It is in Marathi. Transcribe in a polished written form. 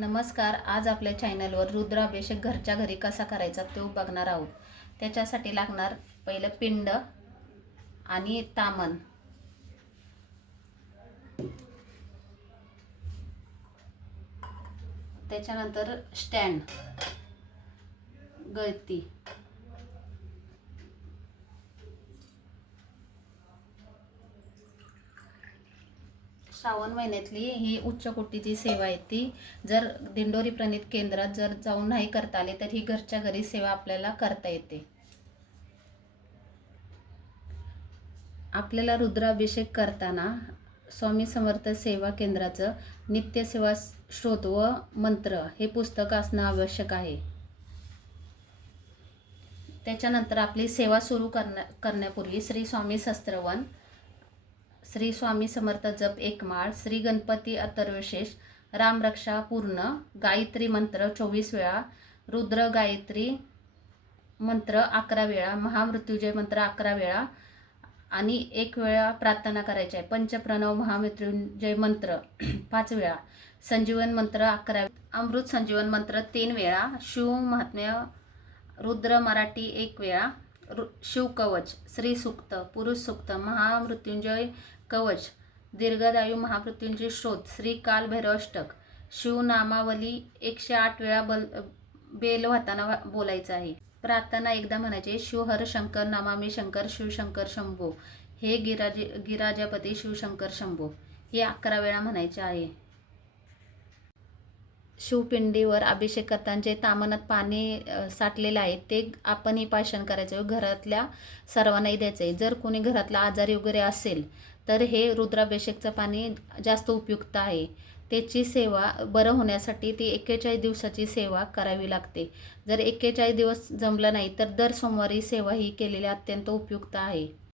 नमस्कार. आज आपल्या चॅनलवर रुद्राभिषेक घरच्या घरी कसा करायचा तो बघणार आहोत. त्याच्यासाठी लागणार पहिलं पिंड आणि तामन, त्याच्यानंतर स्टँड, गळती, श्रावण महिन्यातली ही उच्च कोटीची सेवा आहे. ती जर दिंडोरी प्रणित केंद्रात जर जाऊन नाही करता आली तर ही घरच्या घरी सेवा आपल्याला करता येते. आपल्याला रुद्राभिषेक करताना स्वामी समर्थ सेवा केंद्राचं नित्यसेवा श्रोत व मंत्र हे पुस्तक असणं आवश्यक आहे. त्याच्यानंतर आपली सेवा सुरू करण्यापूर्वी श्री स्वामी सहस्त्रवन, श्री स्वामी समर्थ जप एक माळ, श्री गणपती अथर्वशीर्ष, रामरक्षा पूर्ण, गायत्री मंत्र 24 वेळा, रुद्र गायत्री मंत्र 11 वेळा, महामृत्युंजय मंत्र 11 वेळा आणि 1 वेळा प्रार्थना करायची आहे. पंचप्रणव महामृत्युंजय मंत्र 5 वेळा, संजीवन मंत्र 11, अमृत संजीवन मंत्र 3 वेळा, शिव महात्म्य रुद्र मराठी 1 वेळा, शिवकवच, श्री सूक्त, पुरुष सूक्त, महामृत्युंजय कवच, दीर्घदायू महामृत्युंजय श्रोत, श्री काल भैरवाष्टक, शिवनामावली 108 वेळा बेल वाहताना बोलायचं आहे. प्रार्थना एकदा म्हणायचे. शिवहर शंकर नमामि शंकर शिवशंकर शंभो, हे गिराजापती शिवशंकर शंभो, हे 11 वेळा म्हणायचे आहे. शिवपिंडीवर अभिषेक करताना जे तामनात पाणी साठलेलं आहे ते आपणही पाषाण करायचं, घरातल्या सर्वांनाही द्यायचं आहे. जर कोणी घरातला आजारी वगैरे असेल तर हे रुद्राभिषेकचं पाणी जास्त उपयुक्त आहे. त्याची सेवा बरं होण्यासाठी ती 41 दिवसाची सेवा करावी लागते. जर 41 दिवस जमलं नाही तर दर सोमवारी सेवा ही केलेली अत्यंत उपयुक्त आहे.